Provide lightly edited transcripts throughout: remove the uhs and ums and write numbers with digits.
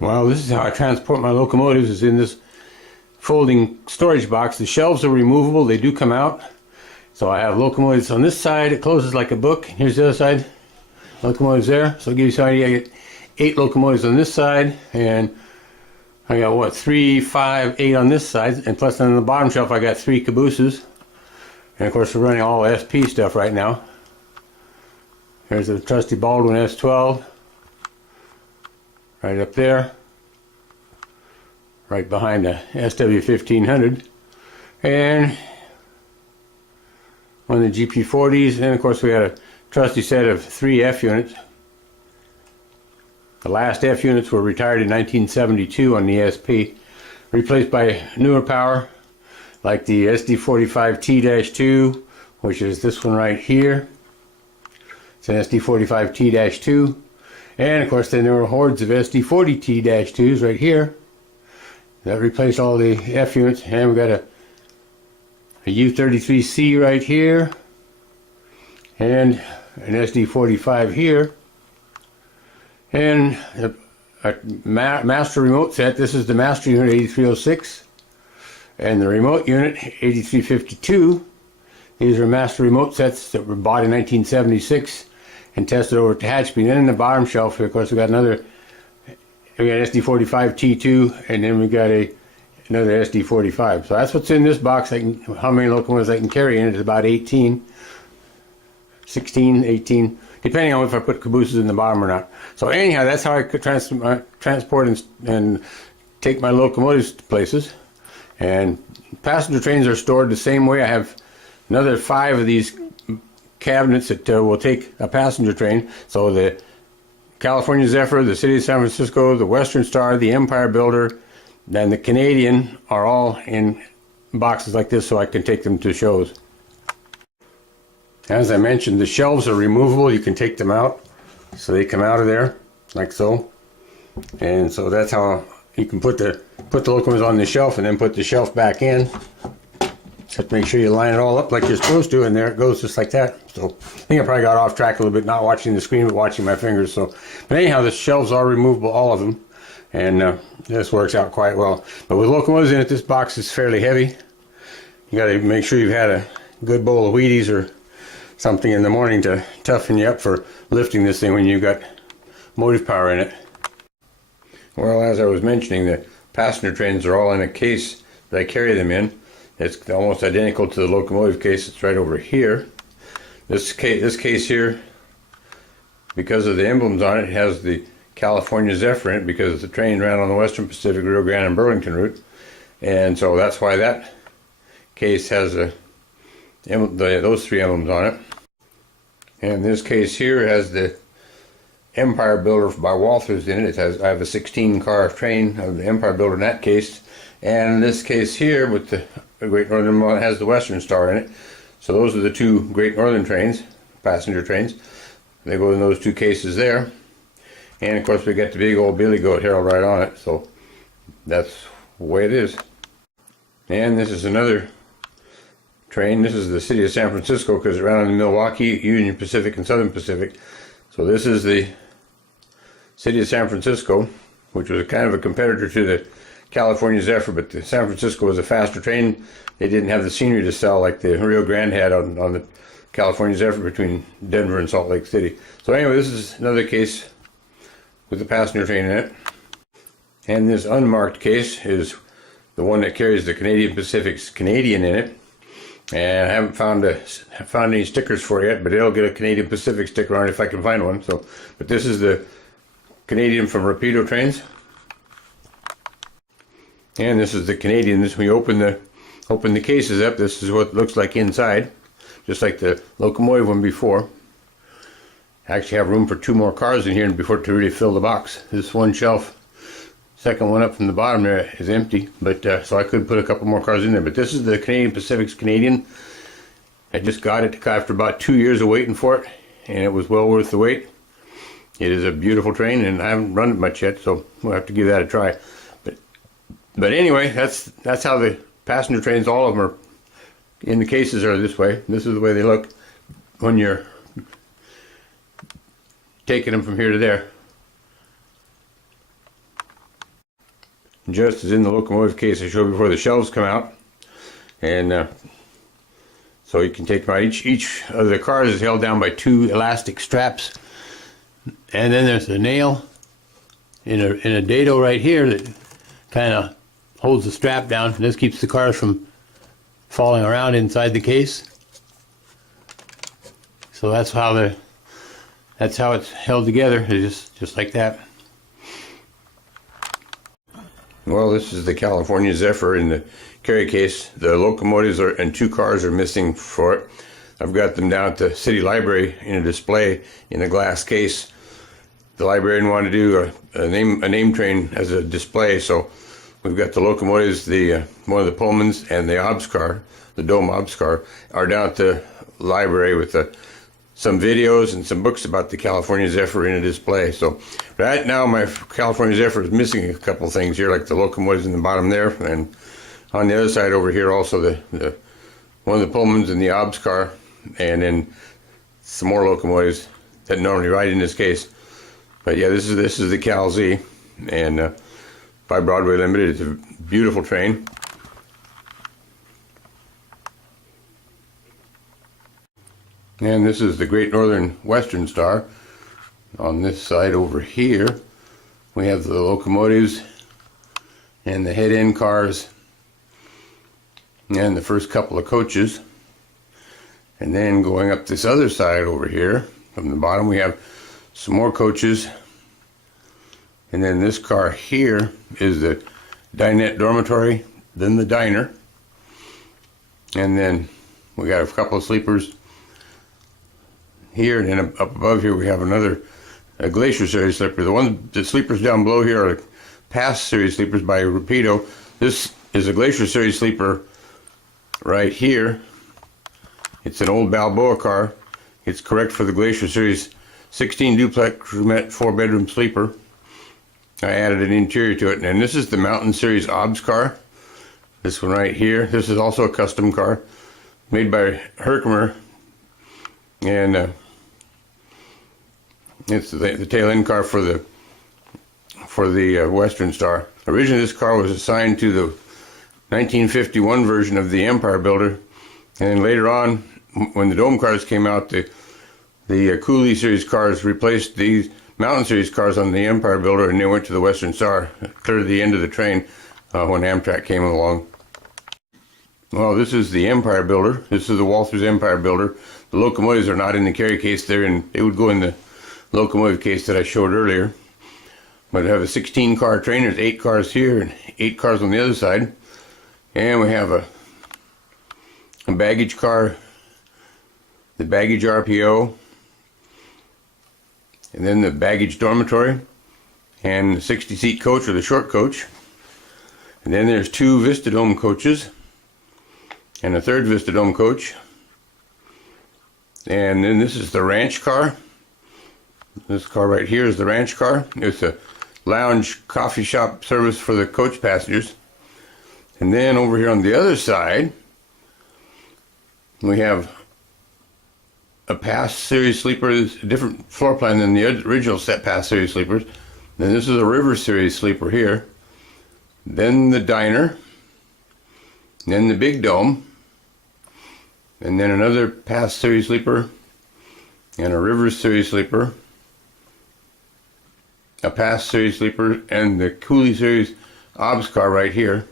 Well, this is how I transport my locomotives, is in this folding storage box. The shelves are removable, they do come out. So I have locomotives on this side, it closes like a book. Here's the other side, locomotives there. So I'll give you some idea, I get 8 locomotives on this side, and I got what, 3, 5, 8 on this side, and plus on the bottom shelf I got 3 cabooses. And of course we're running all SP stuff right now. Here's the trusty Baldwin S12. Right up there, right behind the SW1500, and one of the GP40s, and of course we got a trusty set of 3 F units. The last F units were retired in 1972 on the SP, replaced by newer power like the SD45T-2, which is this one right here. It's an SD45T-2. And of course then there were hordes of SD40T-2s right here that replaced all the F units. And we got a U33C right here and an SD45 here, and a master remote set. This is the master unit 8306 and the remote unit 8352. These are master remote sets that were bought in 1976 and tested over at Tehachapi. Then in the bottom shelf here, of course, we got SD45 T2, and then we got another SD45. So that's what's in this box. How many locomotives I can carry in it is about 18, 16, 18, depending on if I put cabooses in the bottom or not. So anyhow, that's how I could transport and take my locomotives to places. And passenger trains are stored the same way. I have another 5 of these cabinets that will take a passenger train. So the California Zephyr, the City of San Francisco, the Western Star, the Empire Builder, and the Canadian are all in boxes like this, so I can take them to shows. As I mentioned, the shelves are removable. You can take them out, so they come out of there like so. And so that's how you can put the locomotives on the shelf and then put the shelf back in. Just have to make sure you line it all up like you're supposed to, and there it goes just like that. So I think I probably got off track a little bit, not watching the screen but watching my fingers. So, but anyhow, the shelves are removable, all of them, and this works out quite well. But with locomotives in it, this box is fairly heavy. You got to make sure you've had a good bowl of Wheaties or something in the morning to toughen you up for lifting this thing when you've got motive power in it. Well, as I was mentioning, the passenger trains are all in a case that I carry them in. It's almost identical to the locomotive case. It's right over here. This case here, because of the emblems on it, has the California Zephyr in it because the train ran on the Western Pacific, Rio Grande, and Burlington route. And so that's why that case has those 3 emblems on it. And this case here has the Empire Builder by Walthers in it. I have a 16-car train of the Empire Builder in that case. And this case here with the Great Northern one has the Western Star in it. So those are the 2 Great Northern trains, passenger trains. They go in those 2 cases there. And of course we got the big old Billy Goat Herald right on it. So that's the way it is. And this is another train. This is the City of San Francisco because it ran in Milwaukee, Union Pacific, and Southern Pacific. So this is the City of San Francisco, which was kind of a competitor to the California Zephyr, but the San Francisco was a faster train. They didn't have the scenery to sell like the Rio Grande had on the California Zephyr between Denver and Salt Lake City. So anyway, this is another case with the passenger train in it. And this unmarked case is the one that carries the Canadian Pacific's Canadian in it. And I haven't found any stickers for it yet, but it'll get a Canadian Pacific sticker on it if I can find one. So, but this is the Canadian from Rapido trains. And this is the Canadian. When you open the cases up, this is what it looks like inside, just like the locomotive one before. I actually have room for 2 more cars in here before to really fill the box. This one shelf, second one up from the bottom there, is empty, but so I could put a couple more cars in there. But this is the Canadian Pacific's Canadian. I just got it after about 2 years of waiting for it, and it was well worth the wait. It is a beautiful train, and I haven't run it much yet, so we'll have to give that a try. But anyway, that's how the passenger trains, all of them are in the cases, are this way. This is the way they look when you're taking them from here to there. just as in the locomotive case I showed before, the shelves come out, and so you can take them out. Each of the cars is held down by 2 elastic straps, and then there's a nail in a dado right here that kind of holds the strap down. This keeps the cars from falling around inside the case. So that's how it's held together. It's just like that. Well, this is the California Zephyr in the carry case. The locomotives and 2 cars are missing for it. I've got them down at the city library in a display in a glass case. The librarian wanted to do a name train as a display, so we've got the locomotives, one of the Pullmans, and the OBS car, the Dome OBS car, are down at the library with some videos and some books about the California Zephyr in a display. So right now my California Zephyr is missing a couple things here, like the locomotives in the bottom there, and on the other side over here also the one of the Pullmans and the OBS car, and then some more locomotives that normally ride in this case. But yeah, this is the Cal Z, and by Broadway Limited. It's a beautiful train. And this is the Great Northern Western Star. On this side over here, we have the locomotives and the head-end cars and the first couple of coaches. And then going up this other side over here, from the bottom, we have some more coaches. And then this car here is the dinette dormitory, then the diner. And then we got a couple of sleepers here, and then up above here we have a Glacier Series sleeper. The sleepers down below here are past series sleepers by Rapido. This is a Glacier Series sleeper right here. It's an old Balboa car. It's correct for the Glacier Series 16 duplex roomette 4-bedroom sleeper. I added an interior to it, and this is the Mountain Series OBS car. This one right here. This is also a custom car made by Herkimer, and it's the tail end car for the Western Star. Originally, this car was assigned to the 1951 version of the Empire Builder, and then later on, when the Dome cars came out, the Cooley Series cars replaced these Mountain Series cars on the Empire Builder, and they went to the Western Star, clear to the end of the train when Amtrak came along. Well, this is the Empire Builder. This is the Walthers Empire Builder. The locomotives are not in the carry case. They would go in the locomotive case that I showed earlier. But I have a 16-car train. There's 8 cars here and 8 cars on the other side. And we have a baggage car, the baggage RPO, and then the baggage dormitory, and the 60-seat coach, or the short coach. And then there's 2 Vistadome coaches, and a 3rd Vistadome coach. And then this is the ranch car. This car right here is the ranch car. It's a lounge coffee shop service for the coach passengers. And then over here on the other side, we have a past series sleeper, a different floor plan than the original set past series sleepers. Then this is a River Series sleeper here. Then the diner. Then the big dome. And then another past series sleeper. And a River Series sleeper. A past series sleeper. And the Cooley Series OBS car right here.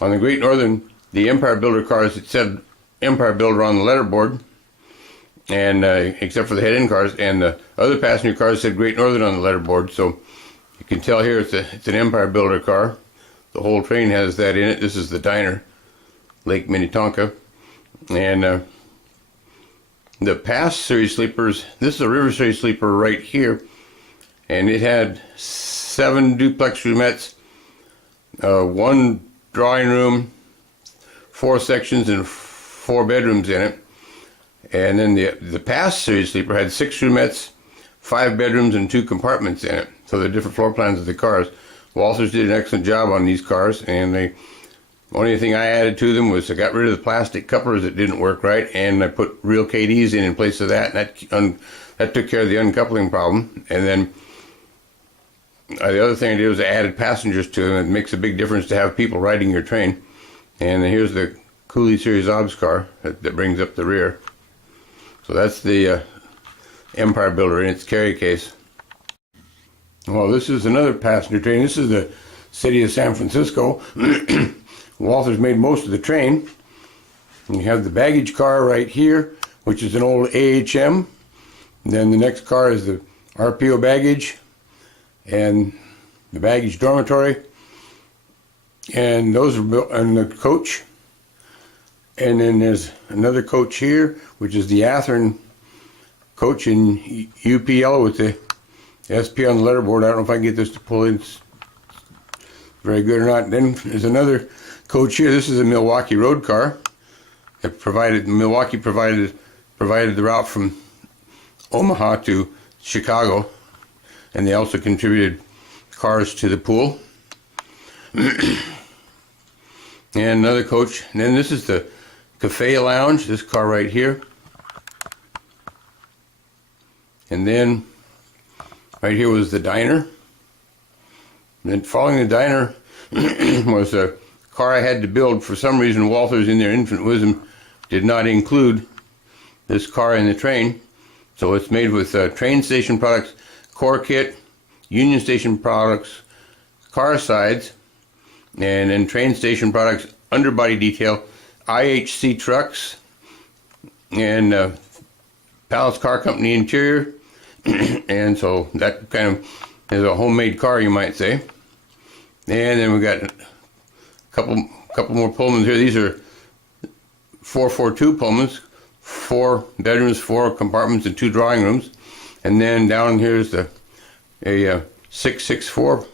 On the Great Northern, the Empire Builder cars, it said Empire Builder on the letterboard, and except for the head-end cars, and the other passenger cars said Great Northern on the letterboard. So you can tell here it's an Empire Builder car. The whole train has that in it. This is the diner, Lake Minnetonka, and the past series sleepers. This is a River Series sleeper right here, and it had 7 duplex roomettes, 1 drawing room, 4 sections, and 4 bedrooms in it. And then the past series sleeper had 6 roomettes, 5 bedrooms, and 2 compartments in it. So the different floor plans of the cars. Walthers did an excellent job on these cars, and the only thing I added to them was I got rid of the plastic couplers that didn't work right, and I put real KDs in place of that, and that took care of the uncoupling problem. And then The other thing I did was I added passengers to them. It makes a big difference to have people riding your train. And here's the Cooley Series OBS car that brings up the rear. So that's the Empire Builder in its carry case. Well, this is another passenger train. This is the city of San Francisco. Walthers made most of the train. You have the baggage car right here, which is an old AHM. And then the next car is the RPO baggage and the baggage dormitory. And those are built on the coach. And then there's another coach here, which is the Athearn coach in UP yellow with the SP on the letterboard. I don't know if I can get this to pull in very good or not. Then there's another coach here. This is a Milwaukee road car. Milwaukee provided the route from Omaha to Chicago, and they also contributed cars to the pool. And another coach. And then this is the Cafe Lounge, this car right here. And then right here was the diner. And then following the diner was a car I had to build. For some reason, Walthers in their infinite wisdom did not include this car in the train. So it's made with train station products, core kit, Union Station products, car sides, and then train station products, underbody detail, IHC trucks, and Palace Car Company interior. And so that kind of is a homemade car, you might say. And then we got a couple more Pullmans here. These are 442 Pullmans, 4 bedrooms, 4 compartments, and 2 drawing rooms. And then down here is a 664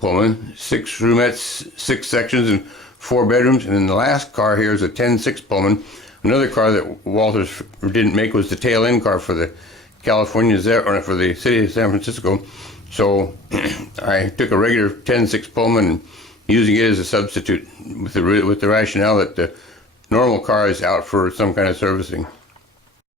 Pullman, 6 roomettes, 6 sections, and 4 bedrooms. And then the last car here is a 106 Pullman. Another car that Walthers didn't make was the tail end car for the Californians there, or for the city of San Francisco. So I took a regular 106 Pullman and using it as a substitute with the rationale that the normal car is out for some kind of servicing.